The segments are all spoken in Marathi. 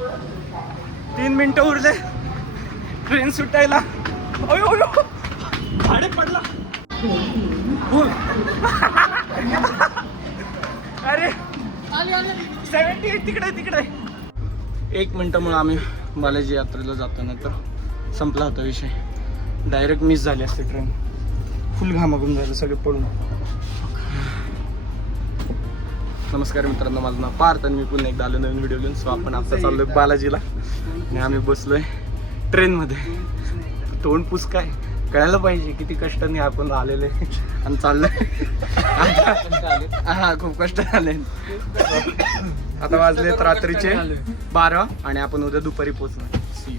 3 मिनिटं उरले ट्रेन सुटायला. भाडे पडला. अरे 78 तिकडे 1 मिनिटामुळे आम्ही बालाजी यात्रेला जाताना तर संपला होता विषय. डायरेक्ट मिस झाली असते ट्रेन. फुल घामाघूम झालं सगळे पडून. नमस्कार मित्रांनो, माझं नाव पार्थ आणि मी पुन्हा एकदा आलो नवीन व्हिडिओ घेऊन. सो आपण आता चाललोय बालाजीला आणि आम्ही बसलोय ट्रेनमध्ये. तोंड पुस काय कळायला पाहिजे किती कष्टाने आपण आलेले आणि चाललोय. हा खूप कष्ट आले. आता वाजलेत रात्रीचे 12 आणि आपण उद्या दुपारी पोहोचणार. सी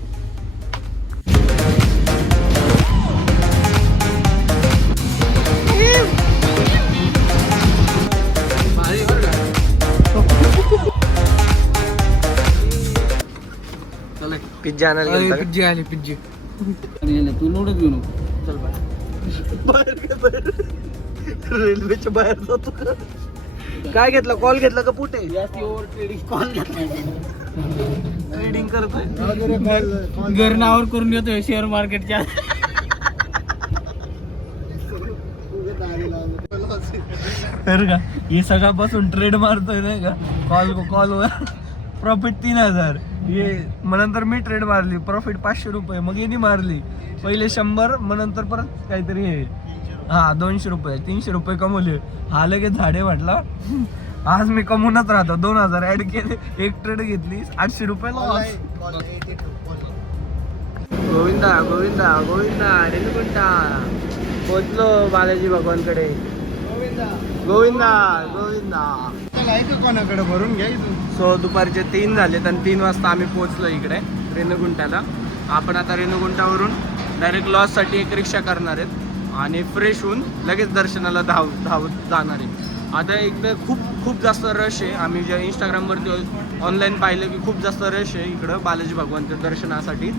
पिझ्झा आणायला गेलता का? पिझ्झा आले पिझ्झा. तू लोडच घेऊ नको. चल बाहेर रेल्वेच्या बाहेर जातो. काय घेतलं? कॉल घेतला का पुटे? जास्ती ओव्हर ट्रेडिंग कॉल ट्रेडिंग करतोय. घर नावावर करून येतोय शेअर मार्केटच्या. तर का हे सगळं बसून ट्रेड मारतोय नाही का? Call profit 3000. हे मग नंतर मी ट्रेड मारली, प्रॉफिट 500 रुपये. मग यांनी मारली पहिले 100, मग नंतर परत काहीतरी हे 200 रुपये 300 रुपये कमवले. हा लगेच झाडे वाटला. आज मी कमवूनच राहतो. 2000 ऍड केले. एक ट्रेड घेतली 800 रुपये लॉस. गोविंदा गोविंदा गोविंदा रेणुकुंटा पोचलो बालाजी भगवानकडे. गोविंदा गोविंदा कोणाकडे भरून घ्या. सो दुपारचे 3 झालेत आणि 3 वाजता आम्ही पोहोचलो इकडे रेणुकुंटाला. आपण आता रेणुकुंटावरून डायरेक्ट लॉजसाठी एक रिक्षा करणार आहेत आणि फ्रेश होऊन लगेच दर्शनाला धावत जाणार आहे. आता इकडे खूप जास्त रश आहे. आम्ही जे इंस्टाग्रामवरती ऑनलाईन पाहिलं की खूप जास्त रश आहे इकडं बालाजी भगवानच्या दर्शनासाठी.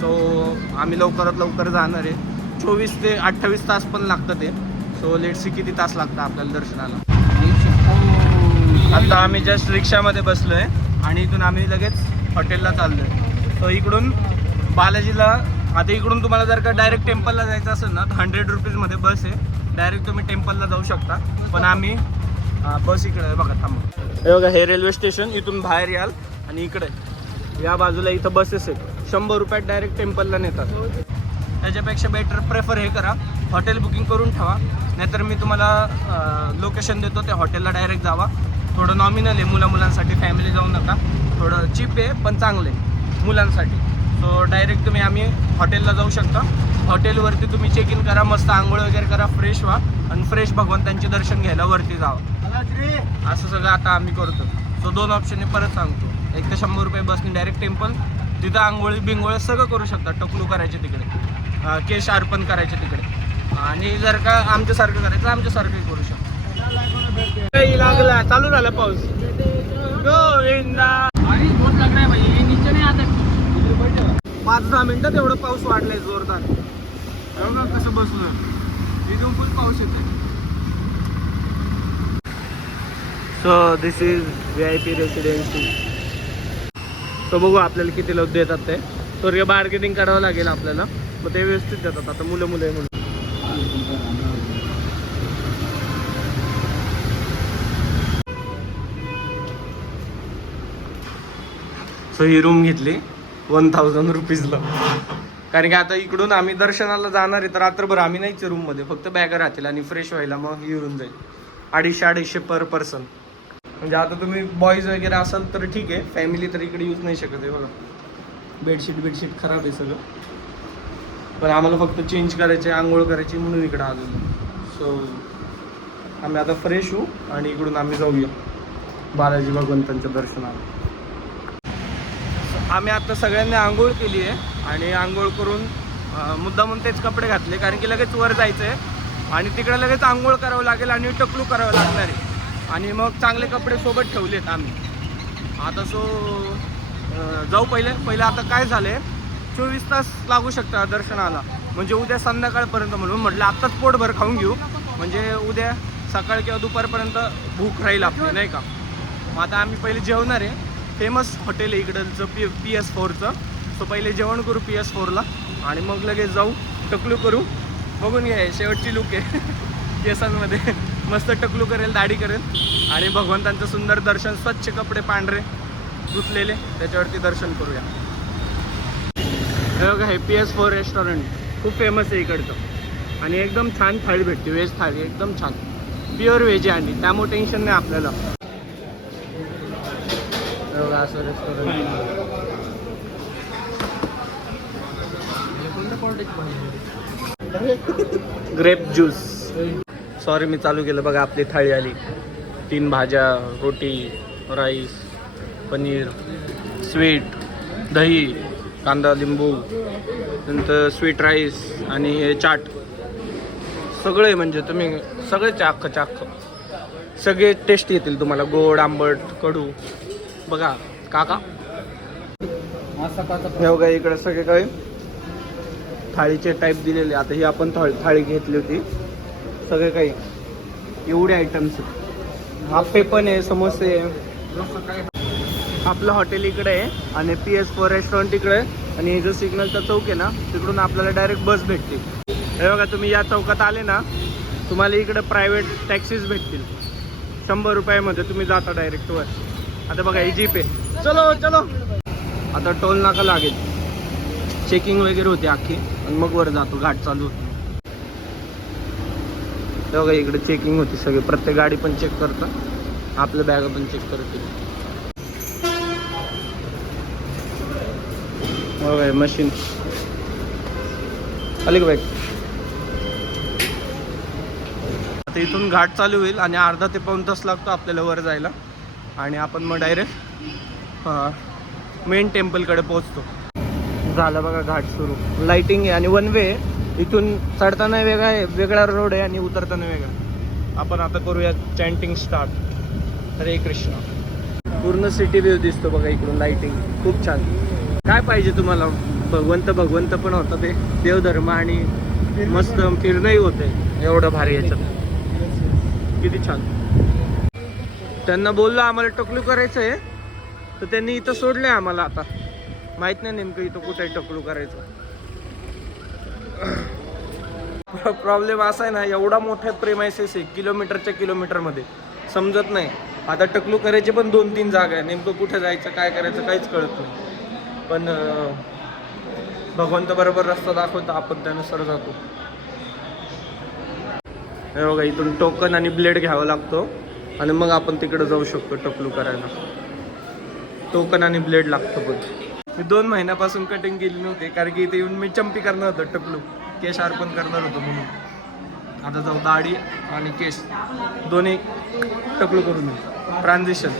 सो आम्ही लवकरात लवकर जाणार आहे. 24 ते 28 तास पण लागतं ते. सो लेट्स सी किती तास लागतं आपल्याला दर्शनाला. आता आम्ही जस्ट रिक्षामध्ये बसलोय आणि इथून आम्ही लगेच हॉटेलला चाललोय. सो इकडून बालाजीला आता इकडून तुम्हाला जर का डायरेक्ट टेम्पलला जायचं असेल ना तर 100 रुपीजमध्ये बस आहे. डायरेक्ट तुम्ही टेम्पलला जाऊ शकता. पण आम्ही बस इकडे बघा थांबा. हे बघा हे रेल्वे स्टेशन. इथून बाहेर याल आणि इकडे या बाजूला इथं बसेस आहेत. 100 रुपयात डायरेक्ट टेम्पलला नेतात. त्याच्यापेक्षा बेटर प्रेफर हे करा, हॉटेल बुकिंग करून ठेवा. नाहीतर मी तुम्हाला लोकेशन देतो, त्या हॉटेलला डायरेक्ट जावा. थोडं नॉमिनल आहे मुलांसाठी. फॅमिली जाऊ नका. थोडं चीप आहे पण चांगलं आहे मुलांसाठी. सो डायरेक्ट आम्ही हॉटेलला जाऊ शकता. हॉटेलवरती तुम्ही चेक इन करा, मस्त आंघोळ वगैरे करा, फ्रेश व्हा आणि फ्रेश भगवंतांचे दर्शन घ्यायला वरती जावा. असं सगळं आता आम्ही करतो. सो 2 ऑप्शन आहे परत सांगतो. एक तर 100 रुपये बसने डायरेक्ट टेम्पल. तिथं आंघोळी बिंगोळी सगळं करू शकता. टकलू करायचे तिकडे, केश अर्पण करायचे तिकडे. आणि जर का आमच्यासारखं करायचं आमच्यासारखं करू शकतो. लागला चालू झाला पाऊस. गोविंदा 5-10 मिनिटात एवढं पाऊस वाढलाय जोरदार. एवढं कसं बसलोय इथून फुल पाऊस येतोय. So this is VIP residency. So बघू आपल्याला किती लोक देतात ते. तर बार्गेनिंग करावं लागेल आपल्याला. मग ते व्यवस्थित देतात. आता मुलं आहे म्हणून. सो ही रूम घेतली 1000 रुपीजला. कारण की आता इकडून आम्ही दर्शनाला जाणार आहे तर रात्रभर आम्ही नाहीच रूममध्ये. फक्त बॅगा राहतील आणि फ्रेश व्हायला मग येऊन जाईल. 250-250 पर पर्सन. म्हणजे आता तुम्ही बॉईज वगैरे असाल तर ठीक आहे. फॅमिली तर इकडे यूज नाही शकत आहे. बघा बेडशीट खराब आहे सगळं. पण आम्हाला फक्त चेंज करायचे, आंघोळ करायची म्हणून इकडे आलेलो. सो आम्ही आता फ्रेश होऊ आणि इकडून आम्ही जाऊया बालाजी भगवंतांच्या दर्शनाला. आम्ही आता सगळ्यांनी आंघोळ केली आहे आणि आंघोळ करून मुद्दामून तेच कपडे घातले. कारण की लगेच वर जायचं आहे आणि तिकडे लगेच आंघोळ करावं लागेल आणि टकलू करावं लागणार आहे. आणि मग चांगले कपडे सोबत ठेवलेत आम्ही आता. सो जाऊ पहिले. आता काय झालं आहे 24 तास लागू शकतात दर्शनाला. म्हणजे उद्या संध्याकाळपर्यंत. म्हणून म्हटलं आत्ताच पोटभर खाऊन घेऊ म्हणजे उद्या सकाळ किंवा दुपारपर्यंत भूक राहील आपली नाही का. मग आता आम्ही पहिले जेवणार आहे फेमस हॉटेल आहे इकडचं PS4चं. सो पहिले जेवण करू PS4ला आणि मग लगेच जाऊ टकलू करू. बघून घ्या शेवटची लुक आहे केसांमध्ये. मस्त टकलू करेल, दाढी करेल आणि भगवंतांचं सुंदर दर्शन, स्वच्छ कपडे पांढरे धुतलेले त्याच्यावरती दर्शन करूया. हे बघा हे PS4 रेस्टॉरंट खूप फेमस आहे इकडचं आणि एकदम छान थाळी भेटते. व्हेज थाळी एकदम छान, प्युअर व्हेज आहे आणि त्यामुळे टेन्शन नाही आपल्याला. हे बघा असं रेस्टॉरंट. Grape juice. सॉरी मी चालू केलं. बघा आपली थाळी आली. 3 भाज्या, रोटी, राईस, पनीर, स्वीट, दही, कांदा, लिंबू, नंतर स्वीट राईस आणि हे चाट. सगळे म्हणजे तुम्ही सगळे चाख सगळे टेस्ट येतील तुम्हाला. गोड, आंबट, कडू. बघा काका हे बघा इकडे सगळे काही थाळीचे टाईप दिलेले. आता ही आपण थाळी घेतली होती. सगळे काही एवढे आयटम्स. आप्पे पण आहे, समोसे आहे. आपलं हॉटेल इकडे आहे आणि PS4 रेस्टॉरंट इकडे आहे आणि जो सिग्नलचा चौक आहे ना तिकडून आपल्याला डायरेक्ट बस भेटते. हे बघा तुम्ही या चौकात आले ना तुम्हाला इकडे प्रायव्हेट टॅक्सीज भेटतील. 100 रुपयामध्ये तुम्ही जाता डायरेक्ट वर. आता बघा ही जीप आहे. चलो चलो. आता टोल नाका लागेल. चेकिंग वगैरे होते अख्खी आणि मग वर जातो. घाट चालू होतो. बघा इकडे चेकिंग होती सगळे. प्रत्येक गाडी पण चेक करतं, आपल्या बॅग पण चेक करते. बघा मशीन आली का बॅग. आता इथून घाट चालू होईल आणि अर्धा ते पाऊण तास लागतो आपल्याला वर जायला आणि आपण मग डायरेक्ट मेन टेम्पलकडे पोहोचतो. झालं बघा घाट सुरू. लाइटिंग आहे आणि 1 वे. इथून चढताना वेगळा रोड आहे आणि उतरताना वेगळा. आपण आता करूया चॅन्टिंग स्टार्ट. हरे कृष्णा. पूर्ण सिटी व्ह्यू दिसतो बघा इकडून. लाइटिंग खूप छान. काय पाहिजे तुम्हाला. भगवंत पण होतं ते देवधर्म आणि मस्त फिरणंही होते. एवढं भारी याच्यात. किती छान. त्यांना बोललो आम्हाला टकलू करायचं आहे तर त्यांनी इथं सोडलंय आम्हाला. आता माहित नाही नेमकं इथं कुठे टकलू करायचं. प्रॉब्लेम असा आहे ना एवढा मोठा प्रेमायसेस आहे किलोमीटरच्या किलोमीटरमध्ये समजत नाही. आता टकलू करायचे पण 2-3 जागा आहे. नेमकं कुठे जायचं काय करायचं काहीच कळत नाही. पण भगवंत बरोबर रस्ता दाखवतो, आपण त्यानुसार जातो. हे बघा इथून टोकन आणि ब्लेड घ्यावा लागतो आणि मग आपण तिकडे जाऊ शकतो टकलू करायला. टोकन आणि ब्लेड लागतो. पण मी 2 महिन्यापासून कटिंग केली नव्हती कारण की इथे येऊन मी चंपी करणार होतो. टकलू केश अर्पण करणार होतो म्हणून. आता जाऊ दाढी आणि केश दोन्ही टकलू करून ट्रान्झिशन.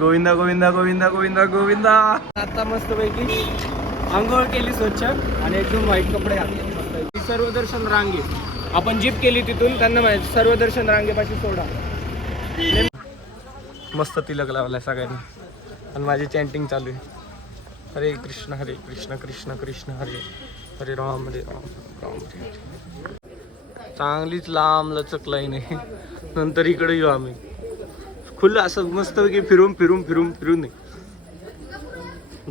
गोविंदा गोविंदा गोविंदा गोविंदा गोविंदा. आता मस्तपैकी आंघोळ केली स्वच्छ आणि एकदम व्हाईट कपडे घातले. सर्वदर्शन रांगे आपण जीप केली तिथून. त्यांना माहिती सर्वदर्शन रांगेपाशी सोडा. मस्त तिलक लावलाय सगळ्यांनी आणि माझी चॅन्टिंग चालू आहे. हरे कृष्ण कृष्ण कृष्ण हरे हरे राम राम हरे. चांगलीच लांब लचक लाईन आहे. नंतर इकडे येऊ आम्ही. खुलं असं मस्त की फिरून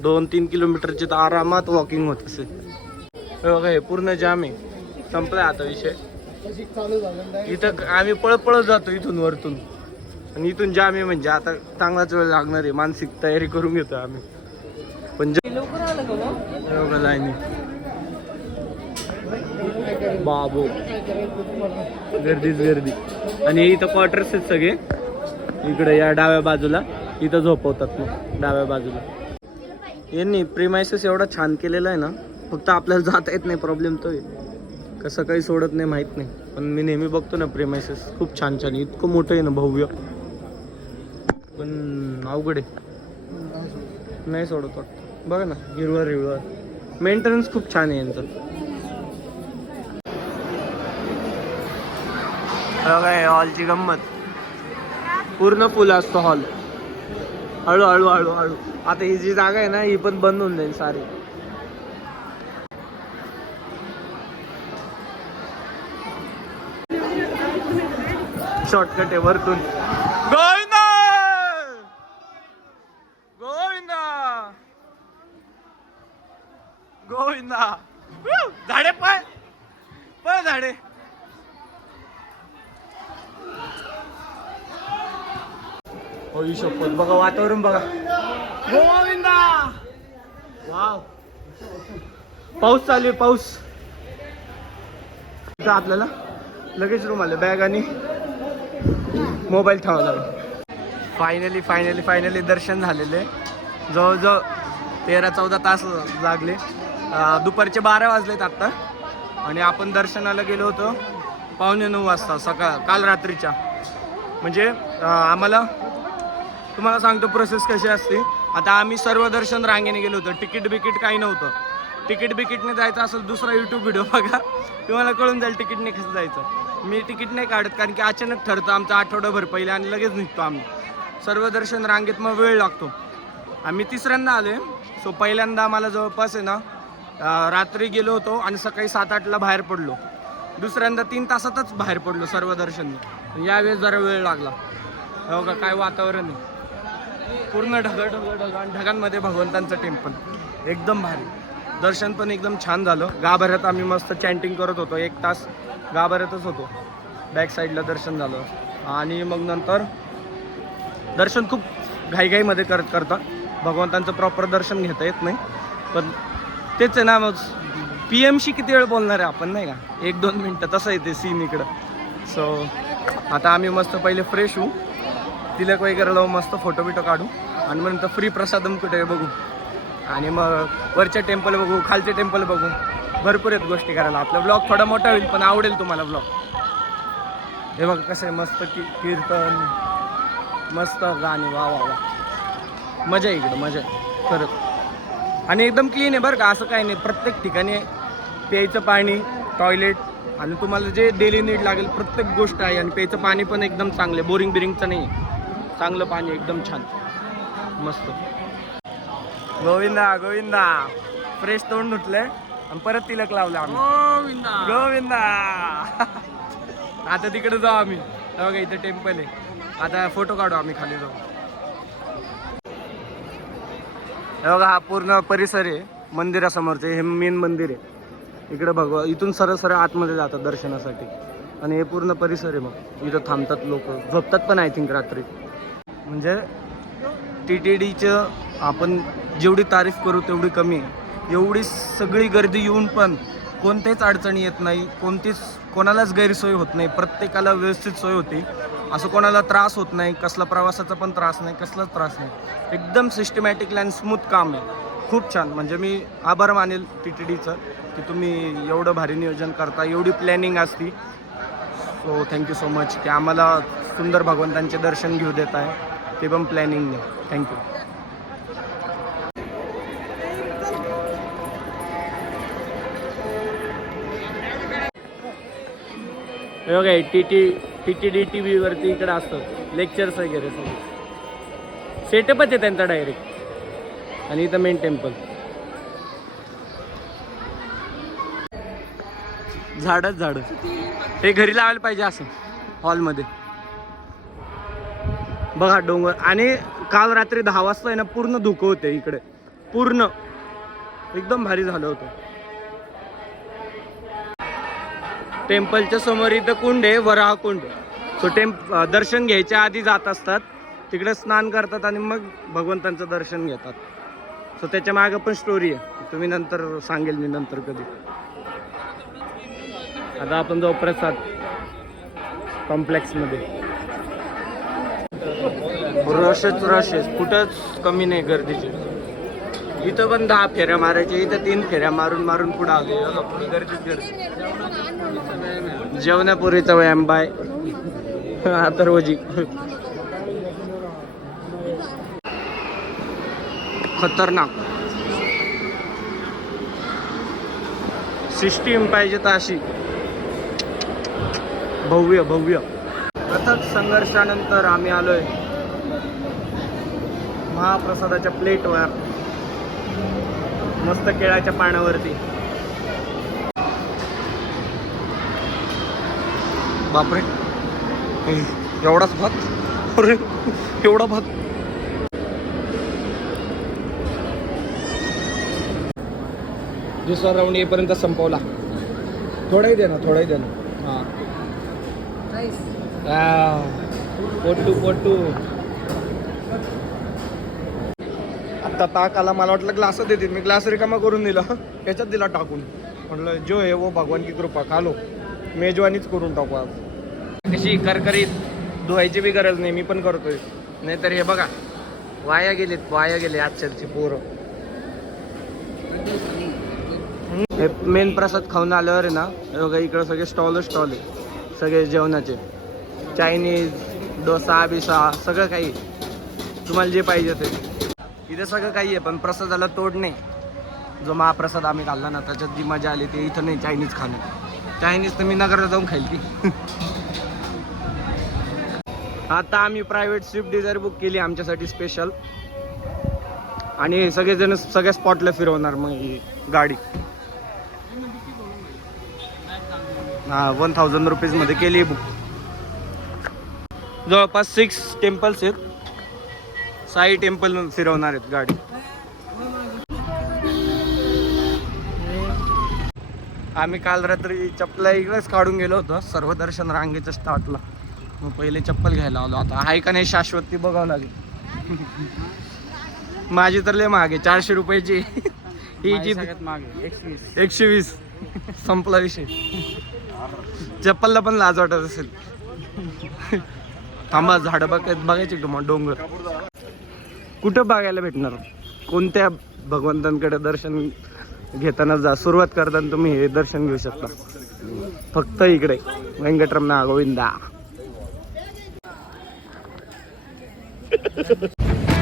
2-3 किलोमीटरचे तर आरामात वॉकिंग होत असेल. बघा हे पूर्ण जाम आहे. संपलाय आता विषय. इथं आम्ही पळत जातो इथून वरतून आणि इथून जाम आहे म्हणजे आता चांगलाच वेळ लागणार आहे. मानसिक तयारी करून घेतो आम्ही. पण बघा लाईनी बाबो गर्दी आणि इथं क्वार्टर्स आहेत सगळे. इकडे या डाव्या बाजूला इथं झोपवतात मग डाव्या बाजूला. यांनी प्रिमायसेस एवढा छान केलेला आहे ना. फक्त आपल्याला जाता येत नाही. प्रॉब्लेम तो आहे. कसं काही सोडत नाही माहीत नाही. पण मी नेहमी बघतो ना प्रिमायसेस खूप छान इतकं मोठं आहे ना भव्य. पण अवघड आहे नाही सोडत वाटतं. बघा ना हिरवळ. मेंटेनन्स खूप छान आहे यांचं. बघा हॉलची गंमत. पूर्ण फुल असतो हॉल. हळू. आता ही जी जागा आहे ना ही पण बंद होऊन जाईल सारी. शॉर्टकट आहे वरतून. गोविंदा गोविंदा झाडे पाय पळ झाडे. होई शपथ बघा वातावरण बघा. गोविंदा वाव पाऊस चालू आहे पाऊस. इथं आपल्याला लगेच रूम आले बॅग आणि मोबाईल ठेवावा लागला. फायनली दर्शन झालेले. जवळजवळ 13-14 तास लागले. दुपारचे 12 वाजलेत आत्ता आणि आपण दर्शनाला गेलो होतो 9:15 वाजता काल रात्रीच्या. म्हणजे आम्हाला तुम्हाला सांगतो प्रोसेस कशी असते. आता आम्ही सर्व दर्शन रांगेने गेलो होतो. तिकीट बिकीट काही नव्हतं. तिकीट बिकीटने जायचं असेल दुसरा यूट्यूब व्हिडिओ बघा तुम्हाला कळून जाईल तिकीटने कसं जायचं. मी तिकीट नाही काढत कारण की अचानक ठरतं आमचं आठवडाभर पहिले आणि लगेच निघतो आम्ही. सर्व दर्शन रांगेत मग वेळ लागतो. आम्ही तिसऱ्यांदा आलो आहे. सो पहिल्यांदा आम्हाला जवळपास आहे ना रात्री गेलो होतो आणि सकाळी 7-8ला बाहेर पडलो. दुसऱ्यांदा 3 तासातच बाहेर पडलो सर्व दर्शनने. यावेळेस जरा वेळ लागला. हो का काय वातावरण आहे. पूर्ण ढग आणि ढगांमध्ये भगवंतांचं टेम्पल एकदम भारी. दर्शन पण एकदम छान झालं. गाभाऱ्यात आम्ही मस्त चॅन्टिंग करत होतो. 1 तास गाभाऱ्यातच होतो. बॅक साईडला दर्शन झालं आणि मग नंतर दर्शन खूप घाईघाईमध्ये करता भगवंतांचं प्रॉपर दर्शन घेता येत नाही. पण तेच आहे ना मग PMशी किती वेळ बोलणार आहे आपण नाही का 1-2 मिनटं तसं येते सीन इकडं. सो आता आम्ही मस्त पहिले फ्रेश होऊ तिलक वगैरे लावू मस्त फोटो बिटो काढू आणि मग नंतर फ्री प्रसादम कुठे बघू आणि मग वरचे टेम्पल बघू खालचे टेम्पल बघू. भरपूर आहेत गोष्टी करायला. आपला ब्लॉग थोडा मोठा होईल पण आवडेल तुम्हाला ब्लॉग. हे बघा कसं आहे मस्त कीर्तन मस्त गाणी वा वा वा मजा आहे इकडं मजा आहे खरंच. आणि एकदम क्लीन आहे बरं का असं काही नाही. प्रत्येक ठिकाणी प्यायचं पाणी टॉयलेट आणि तुम्हाला जे डेली नीड लागेल प्रत्येक गोष्ट आहे. आणि प्यायचं पाणी पण एकदम चांगलं आहे. बोरिंग बिरिंगचं नाही चांगलं पाणी एकदम छान मस्त. गोविंदा गोविंदा फ्रेश तोंड धुतलंय आणि परत तिलक लावलं आम्ही. गोविंदा गोविंदा आता तिकडे जाऊ आम्ही. बघा इथं टेम्पल आहे. आता फोटो काढू आम्ही खाली जाऊ. बघा हा पूर्ण परिसर आहे मंदिरासमोरचे. हे मेन मंदिर आहे. इकडे बघा इथून सरळ आतमध्ये जातात दर्शनासाठी आणि हे पूर्ण परिसर आहे. मग इथं थांबतात लोक झोपतात पण आय थिंक रात्री. म्हणजे TTDचं आपण जेवढी तारीफ करू तेवढी कमी आहे. एवढी सगळी गर्दी येऊन पण कोणत्याच अडचणी येत नाही. कोणालाच गैरसोय होत नाही. प्रत्येकाला व्यवस्थित सोय होती. असं कोणाला त्रास होत नाही. कसला प्रवासाचा पण त्रास नाही कसलाच त्रास नाही. एकदम सिस्टमॅटिकली आणि स्मूथ काम आहे. खूप छान. म्हणजे मी आभार मानेल TTDचं की तुम्ही एवढं भारी नियोजन करता एवढी प्लॅनिंग असती. सो थँक्यू सो मच की आम्हाला सुंदर भगवंतांचे दर्शन घेऊ देत आहे ते पण प्लॅनिंगने. थँक्यू. हे बघा TTD TV वरती इकडे असतं लेक्चर्स वगैरे सगळे सेटअपच आहे त्यांचा डायरेक्ट. आणि इथं मेन टेम्पल झाडच झाड. हे घरी लावायला पाहिजे असं हॉलमध्ये. बघा डोंगर आणि काल रात्री 10 वाजता आहे ना पूर्ण धुकं होते इकडे. पूर्ण एकदम भारी झालं होतं. टेम्पलच्या समोर इथं कुंड आहे वराह कुंड. सो दर्शन घ्यायच्या आधी जात असतात तिकडे स्नान करतात आणि मग भगवंतांचं दर्शन घेतात. सो त्याच्या मागं पण स्टोरी आहे. तुम्ही नंतर सांगेल मी नंतर कधी. आता आपण जाऊ प्रसाद कॉम्प्लेक्समध्ये. रशच कुठंच कमी नाही गर्दीची. इथं पण 10 फेऱ्या मारायच्या. इथं 3 फेऱ्या मारून पुढे आले. पुढे गर्दीच गर्दी. जेवणापुरीचा व्यायाम बाय अथर्वजी. खतरनाक सिस्टीम पाहिजे तर अशी भव्य भव्य. अथक संघर्षानंतर आम्ही आलोय महाप्रसादाच्या प्लेटवर मस्त केळाच्या पानावरती. बापरे एवढाच भात. अरे एवढा भात. दुसरा राऊंड येईपर्यंत संपवला. थोडाही दे ना, थोडाही दे ना. हां पोटू आता ताक आला. मला वाटलं ग्लास देतील, मी ग्लास रिकामा करून दिला, याच्यात दिला टाकून. म्हटलं जो आहे वो भगवान की कृपा, खालो मेजवानीच करून टाकू आज. कशी करकरीत, धुवायची बी गरज नाही, मी पण करतोय. नाहीतर हे बघा वाया गेले आजच्याची पोरं. हे मेन प्रसाद खाऊन आल्यावर आहे ना, हे बघा इकडं सगळे स्टॉल आहे सगळे जेवणाचे, चायनीज, डोसा बिसा सगळं काही, तुम्हाला जे पाहिजे ते इथे सगळं काही आहे. पण प्रसादाला तोड नाही. जो महाप्रसाद आम्ही खाल्ला ना, त्याच्यात जी मजा आली ती इथं नाही. चायनीज खाणं, चायनीज तर मी नगरला जाऊन खाईल ती. आता आम्ही प्रायव्हेट स्विफ्ट डिझायर बुक केली आमच्यासाठी स्पेशल, आणि सगळेजण सगळ्या स्पॉटला फिरवणार मग ही गाडी. 1000 रुपीजमध्ये केली बुक. जवळपास 6 टेम्पल्स आहेत, 6 टेम्पल फिरवणार आहेत गाडी. आम्ही काल रात्री चप्पला इकडेच काढून गेलो होतो सर्वदर्शन रांगेच्या स्टार्टला. मग पहिले चप्पल घ्यायला आलो. आता आहे का नाही शाश्वत ती बघावं लागेल. माझी तर लय महाग आहे, 400 रुपयाची. ही जी 120 संपला विषय. चप्पलला पण लाज वाटत असेल. थांबा, झाडं बघायची तुम्हाला, डोंगर कुठं बघायला भेटणार. कोणत्या भगवंतांकडे दर्शन घेताना जा, सुरुवात करताना तुम्ही हे दर्शन घेऊ शकता फक्त इकडे. वेंकटरमणा गोविंदा.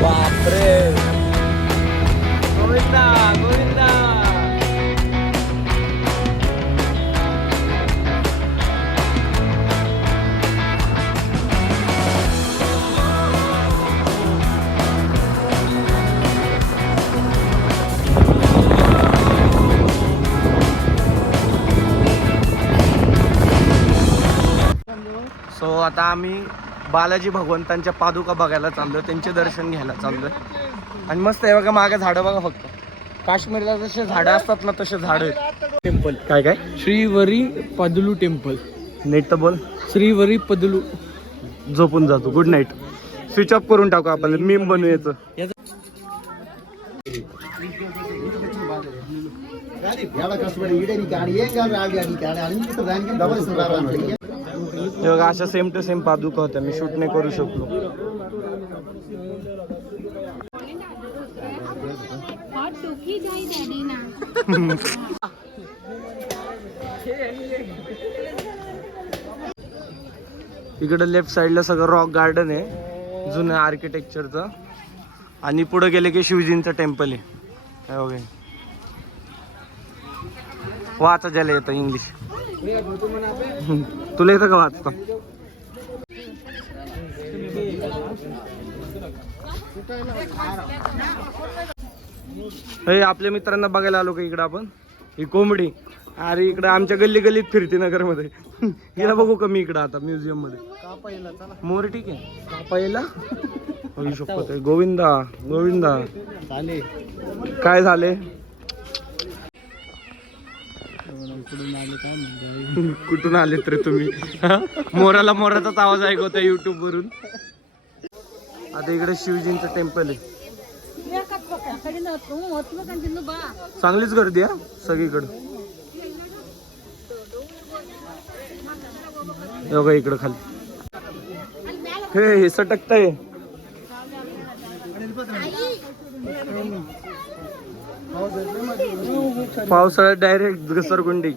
बापरे, गोविंदा गोविंदा. सो आता आम्ही बालाजी भगवंतांच्या पादुका बघायला चाललोय, त्यांचे दर्शन घ्यायला चाललोय. आणि मस्त आहे बघा मागे झाडं बघा. फक्त काश्मीरला जसे झाडं असतात ना तसे झाडं आहेत. टेम्पल काय श्रीवरी पदलू टेम्पल. नेट तर बोल. श्रीवरी पदलू. झोपून जातो. Good night. स्विच ऑफ करून टाकू आपण, मीम बनवायचं. बघा अशा सेम टू सेम पादुका होत्या, मी शूट नाही करू शकलो. इकडे लेफ्ट साइडला सगळं रॉक गार्डन आहे जुनं आर्किटेक्चरचं, आणि पुढे गेले की शिवजींचं टेम्पल आहे. ओके, वाचा ज्याला येतं इंग्लिश. तुला येतं का वाचता? हे आपल्या मित्रांना बघायला आलो का इकडं आपण. ही कोंबडी अरे इकडं आमच्या गल्लीत फिरते नगरमध्ये. हिला बघू का मी इकडं आता म्युझियम मध्ये. मोर ठीक आहे कापायला. गोविंदा गोविंदा. काय झाले? कुठून आलेत रे तुम्ही? मोराचाच आवाज ऐकवता युट्यूब वरून. आता इकडे शिवजींचं टेम्पल आहे. चांगलीच गर्दी आहे सगळीकडे. बघा इकडं खाली हे सटकतंय. पावसाळ्यात डायरेक्ट घसरगुंडी.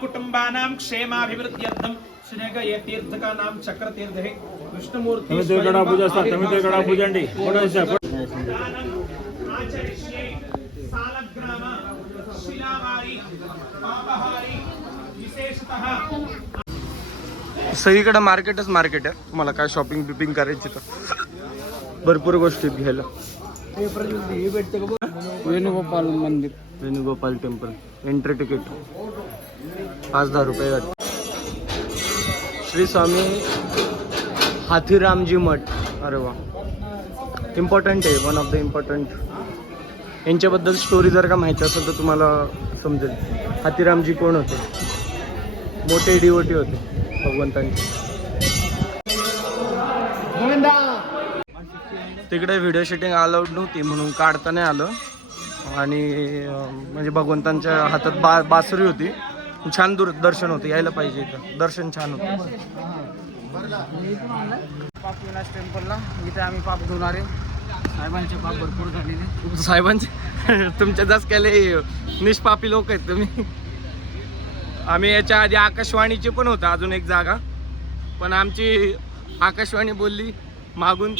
कुटुंबानां क्षेमाभिवृद्ध्यर्थं श्रीगये तीर्थकानां चक्रतीर्थे विष्णुमूर्ति आचरिष्ये सालग्राम शिलावारी पापहारी विशेषतः. सगळीकडे मार्केट आहे. तुम्हाला काय शॉपिंग बिपिंग करायची तर भरपूर गोष्टी घ्यायला. वेणुगोपाल मंदिर, वेणुगोपाल टेम्पल. एंट्री तिकीट 5-10 रुपये. श्री स्वामी हाथीरामजी मठ. अरे वा. इम्पॉर्टंट आहे, वन ऑफ द इम्पॉर्टंट. यांच्याबद्दल स्टोरी जर का माहिती असेल तर तुम्हाला समजेल. हातीरामजी कोण होते? मोठे डिवोटी होते भगवंतांचे. तिकडे व्हिडिओ शूटिंग अलाउड नव्हती म्हणून काढता नाही आलं. आणि म्हणजे भगवंतांच्या हातात बासरी होती. छान दर्शन होतं, यायला पाहिजे इथं, दर्शन छान होतं. पाप विनाश टेम्पलला इथे आम्ही पाप धुणारे. साहेबांचे पाप भरपूर झालेले. साहेबांचे तुमच्या जास्त केले निष्पापी लोक आहेत तुम्ही. आम्ही याच्या आधी आकाशवाणीचे पण होतं अजून एक जागा, पण आमची आकाशवाणी बोलली मागून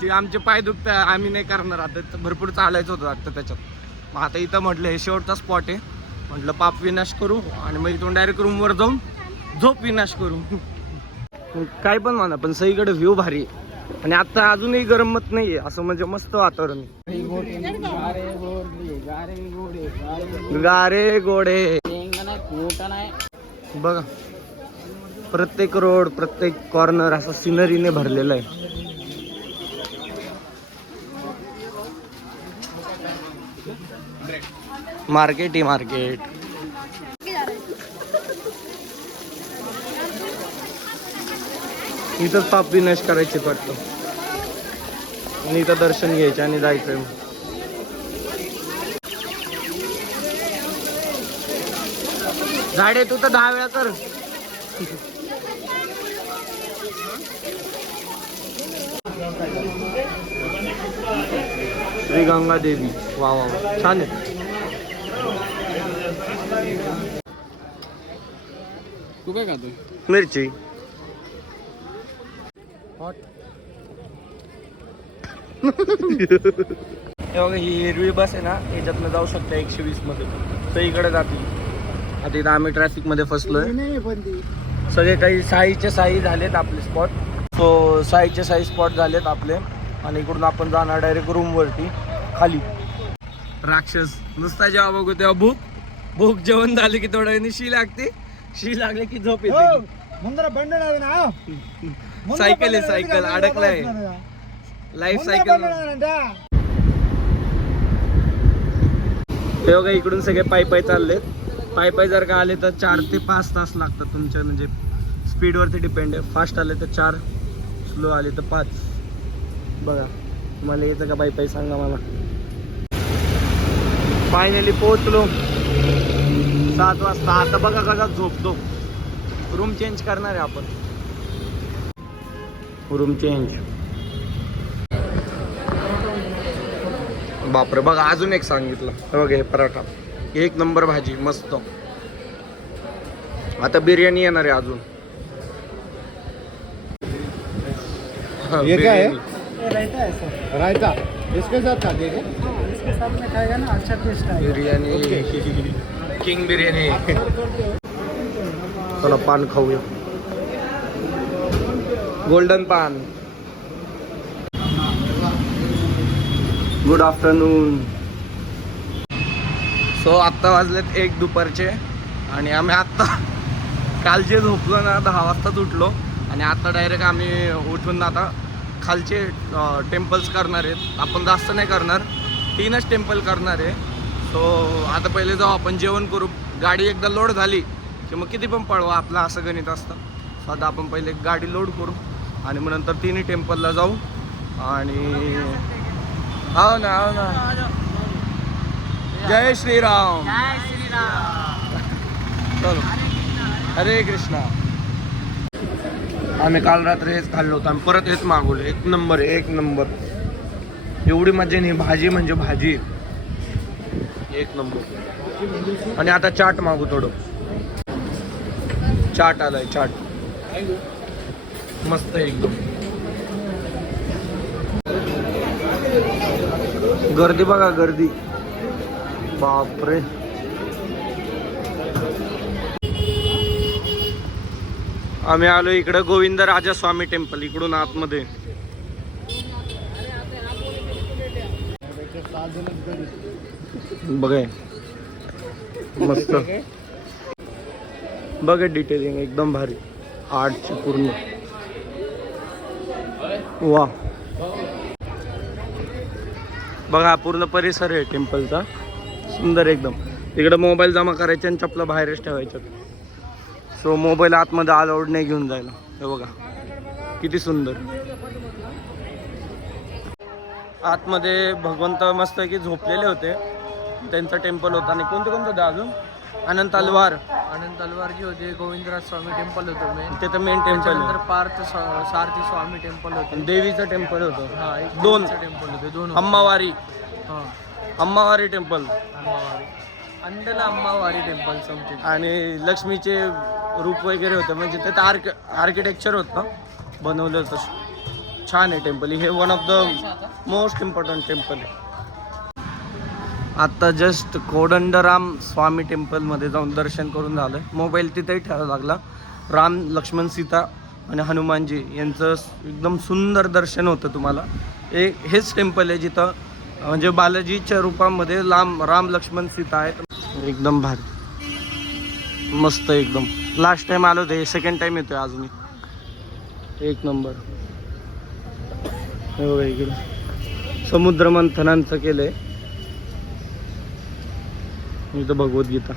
की आमचे पाय दुखत, आम्ही नाही करणार. आता भरपूर चालायचं होतं वाटतं त्याच्यात. मग आता इथं म्हटलं हे शेवटचा स्पॉट आहे, म्हटलं पाप विनाश करू आणि मग इथून डायरेक्ट रूमवर जाऊन झोप विनाश करू. काय पण म्हणा, पण सगळीकडे व्ह्यू भारी आहे. आणि आता अजूनही गरमत नाही आहे, असं म्हणजे मस्त वातावरण आहे. गारे गोडे बघा, प्रत्येक रोड प्रत्येक कॉर्नर असं सिनरीने भरलेलं आहे. मार्केट ही मार्केट. इथं पाप विनाश करायचे पडतं आणि इथं दर्शन घ्यायचे आणि जायचंय. झाडे तू तर 10 वेळा कर. श्री गंगा देवी. वा वा छान आहे. तू काय खातोय? मिरची. हे बघा, ही हिरवी बस आहे ना, याच्यातनं जाऊ शकता 120 मध्ये, सगळीकडे जातील. आता इथं आम्ही ट्रॅफिक मध्ये फसलोय. सगळे काही साईचे साई झालेत आपले स्पॉट. सो साईचे साई स्पॉट झालेत आपले आणि इकडून आपण जाणार डायरेक्ट रूम वरती खाली. राक्षस नुसता जेव्हा बघू तेव्हा भूक जेवण झाले की थोड्या वेळाने शी लागते, शी लागले की झोप येते. सायकल आहे, सायकल अडकलाय, लाईफ सायकल. हे बघा, इकडून सगळे पायी पायी चाललेत. पायी पायी जर का आले तर 4 ते 5 तास लागतात तुमच्या, म्हणजे स्पीडवरती डिपेंड आहे. फास्ट आले तर 4, स्लो आले तर 5. बघा, मला येतं का पायी पायी सांगा मला. फायनली पोहोचलो 7 वाजता. आता बघा कसा झोपतो. रूम चेंज करणार आहे आपण. Room change. बापरे, बघा अजून एक सांगितलं. बघा हे पराठा 1 नंबर, भाजी मस्त. आता बिर्याणी येणार आहे अजून. ये क्या है? रायता है सर. रायता इसके साथ खाते हैं? इसके साथ में खाएगा ना, अच्छा टेस्ट आएगा. बिर्याणी, किंग बिर्याणी. चला पान खाऊया. गोल्डन पान. Good afternoon. सो आत्ता वाजलेत 1 दुपारचे आणि आम्ही आत्ता कालचे झोपलो ना 10 वाजताच उठलो आणि आता डायरेक्ट आम्ही उठून आता खालचे टेम्पल्स करणार आहेत. आपण जास्त नाही करणार, 3च टेम्पल करणार आहे. सो आता पहिले जाऊ आपण जेवण करू. गाडी एकदा लोड झाली की मग किती पण पळवा, आपलं असं गणित असतं. सो आता आपण पहिले गाडी लोड करू आणि मग नंतर 3ही टेम्पलला जाऊ. आणि हो ना जय श्रीराम. चलो, हरे कृष्णा. आम्ही काल रात्री हेच खाल्लो होतं, आम्ही परत हेच मागवलं. 1 नंबर, 1 नंबर. एवढी मजा नाही, भाजी म्हणजे भाजी 1 नंबर. आणि आता चाट मागू थोडं. चाट आलाय, चाट मस्त एकदम. गर्दी बघा, गर्दी बापरे. आम्ही आलो इकडं गोविंदराजा स्वामी टेम्पल, इकडून आतमध्ये. बघा मस्त, बघा डिटेलिंग एकदम भारी, आर्टची पूर्ण. वा बघा पूर्ण परिसर आहे टेम्पलचा, सुंदर एकदम. तिकडे मोबाईल जमा करायचे आणि चपला बाहेरच ठेवायच्यात. सो मोबाईल आतमध्ये अलाउड नाही घेऊन जायला. हे बघा किती सुंदर. आतमध्ये भगवंत मस्त की झोपलेले होते, त्यांचा टेम्पल होता. आणि कोणते होते अजून? अनंत तलवार जी होते, गोविंदराज स्वामी टेम्पल होतं मेन. ते तर मेन टेम्पल नंतर आहे. पार्थ सारथी स्वामी टेम्पल होतं. देवीचं टेम्पल होतं. हा, एक दोन टेम्पल होते, दोन. अम्मावारी हा, Ammavari temple Ammavari, Andla Ammavari temple something. आणि लक्ष्मीचे रूप वगैरे होतं. म्हणजे ते आर्किटेक्चर होतं, बनवलं होतं. छान आहे टेम्पल. हे one of the most important temple आहे. आत्ता जस्ट कोदंडराम स्वामी टेम्पलमध्ये जाऊन दर्शन करून झालं. मोबाईल तिथेही ठेवावा लागला. राम, लक्ष्मण, सीता आणि हनुमानजी यांचं एकदम सुंदर दर्शन होतं तुम्हाला. हेच टेम्पल आहे जिथं म्हणजे बालाजीच्या रूपामध्ये राम, लक्ष्मण, सीता आहेत. एकदम भारी, मस्त एकदम. लास्ट टाइम आलो होते, सेकंड टाइम येतोय आज मी. एक नंबर. हे बघा इकडे समुद्र मंथनांचं केलंय. इथं भगवद्गीता,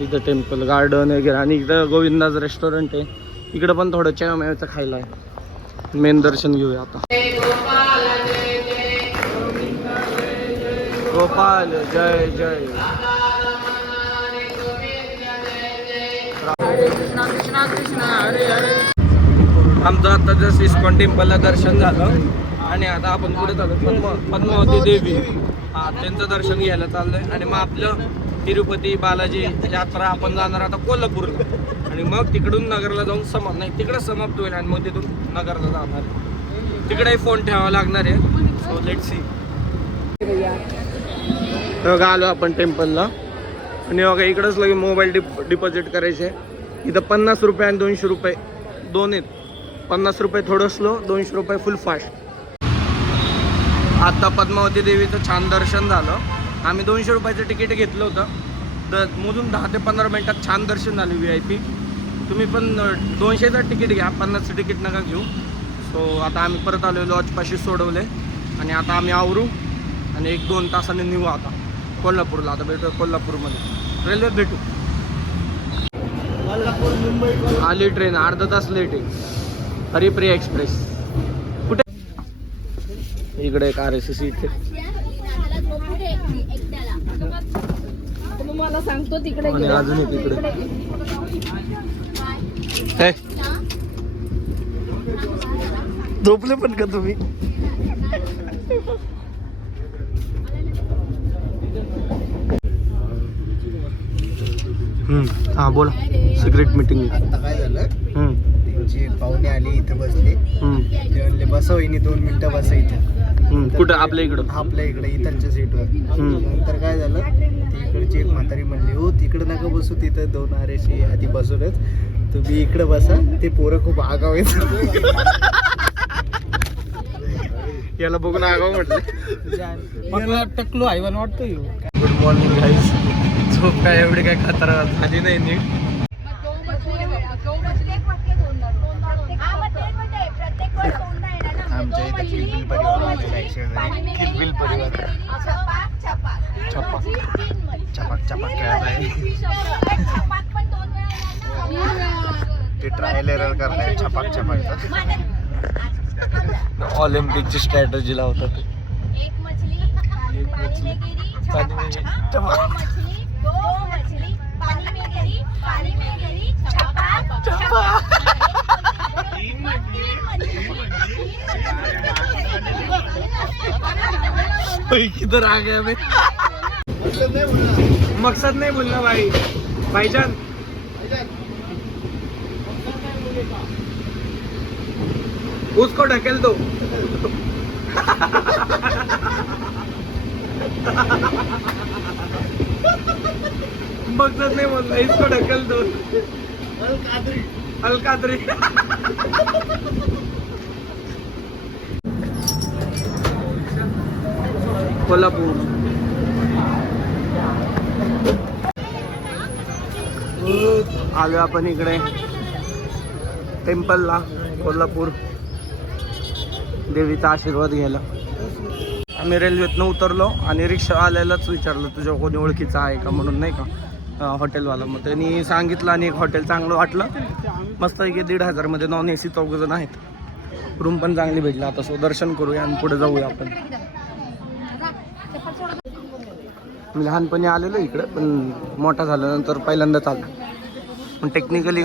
इथं टेम्पल गार्डन वगैरे. आणि इथं गोविंदाचं रेस्टॉरंट आहे. इकडं पण थोडं चहाचं खायला आहे. मेन दर्शन घेऊया आता. गोपाल जय जय. कृष्णा कृष्णा कृष्णा हरे हरे. आमचं आता जस्ट इस्कॉन टेम्पलला दर्शन झालं आणि आता आपण पुढे चालू पद्मावती देवी, हा त्यांचं दर्शन घ्यायला चाललंय. आणि मग आपलं तिरुपती बालाजी यात्रा आपण जाणार आता कोल्हापूरला. आणि मग तिकडून नगरला जाऊन तिकडे समाप्त होईल. आणि मग तिथून नगरला जाणार. तिकडेही फोन ठेवावा लागणार आहे. So let's see. बघा आलो आपण टेम्पलला. आणि बघा इकडंच लगे मोबाईल डिपॉझिट करायचे. इथं 50 रुपये आणि 200 रुपये दोन आहेत. 50 रुपये थोडं स्लो, 200 रुपये फुल फास्ट. आता पद्मावती देवीचं छान दर्शन झालं. आम्ही 200 रुपयाचं तिकीट घेतलं होतं. तर मोजून 10 ते 15 मिनटात छान दर्शन झाले VIP. तुम्ही पण 200चं तिकीट घ्या, 50चं तिकीट नका घेऊ. सो आता आम्ही परत आलो, लॉजपाशी सोडवले. आणि आता आम्ही आवरू आणि 1-2 तासाने निघू आता कोल्हापूरला. आता भेटू कोल्हापूरमध्ये, रेल्वेत भेटू. आली ट्रेन, अर्धा तास लेट आहे. हरिप्रिया एक्सप्रेस. कुठे? इकडे एक RSS इथे. मला सांगतो तिकडे. आणि अजून एक इकडे. झोपले पण का तुम्ही? हा बोला. Secret meeting. आता काय झालं, त्यांची पाहुणे आली, इथं बसले. ते म्हणले बसा वहिनी 2 मिनिटं बसा इथं. कुठं? आपल्या इकडं? आपल्या इकडे इथलच्या सीटवर. नंतर काय झालं, ती इकडची एक म्हातारी म्हणली हो तिकडं नका बसू, तिथं 2 RSC आधी बसूनच तुम्ही इकडं बसा. ते पोरं खूप आगाव आहेत. याला बघून आगाव म्हटलं. मला टकलो आयवन वाटतो. Good morning guys. झोप काय एवढी काय खतरा झाली नाही नीट. आमच्या इथे किलबिल परिवार किलबिल परिवार चपाक चपाक खेळत आहे. ते ट्रायल एरर करताय छपाक छपाक. ऑलिम्पिकची स्ट्रॅटजी लावतात. एक मछली पानी में गिरी, दो मछली पानी में गिरी, छपाक छपाक. किधर आ गया मैं? मकसद नहीं बोलना भाई. भाईजान उसको ढकेल दो. मकसद नहीं बोलना, इसको ढकेल दो. अलकादरी. कोल्हापूर. आलो आपण इकडे टेम्पलला कोल्हापूर देवीचा आशीर्वाद घ्यायला. आम्ही रेल्वेतनं उतरलो आणि रिक्षा आल्यालाच विचारलं तुझ्या कोणी ओळखीचं आहे का म्हणून, नाही का हॉटेलवाला. मग त्यांनी सांगितलं आणि एक हॉटेल चांगलं वाटलं. मस्त आहे की 1,500मध्ये नॉन AC 4 आहेत. रूम पण चांगली भेटली. आता सो दर्शन करूया आणि पुढे जाऊया आपण. मी लहानपणी आलेलो इकडे, पण मोठा झाल्यानंतर पहिल्यांदाच आलो. पण टेक्निकली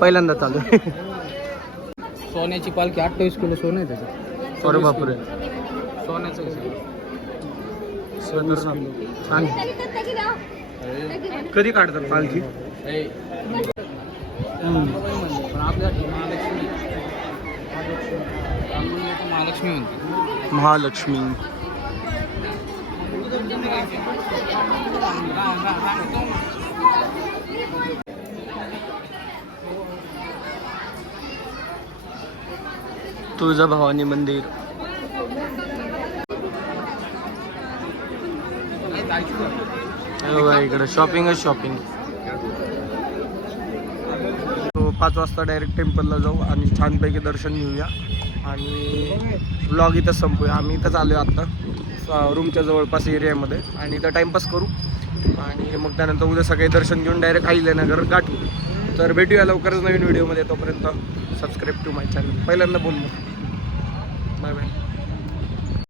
पहिल्यांदाच आलो. सोन्याची पालखी 28 किलो सोनं आहे त्याचं. अरे बापरे, सोन्याचं छान. कधी काढतात पालखी? पण आपल्यासाठी महालक्ष्मी म्हणते. महालक्ष्मी. तुळजाभवानी मंदिर. इकडे शॉपिंगच शॉपिंग. 5 वाजता डायरेक्ट टेम्पलला जाऊ आणि छानपैकी दर्शन घेऊया आणि ब्लॉग इथं संपूया. आम्ही इथंच आलो आहे आत्ता रूमच्या जवळपास एरियामध्ये आणि इथं टाईमपास करू आणि मग त्यानंतर उद्या सकाळी दर्शन घेऊन डायरेक्ट अहिल्यानगर गाठू. तर भेटूया लवकरच नवीन व्हिडिओमध्ये. तोपर्यंत सबस्क्राईब टू माय चॅनल. पहिल्यांदा बोललो. Bye bye.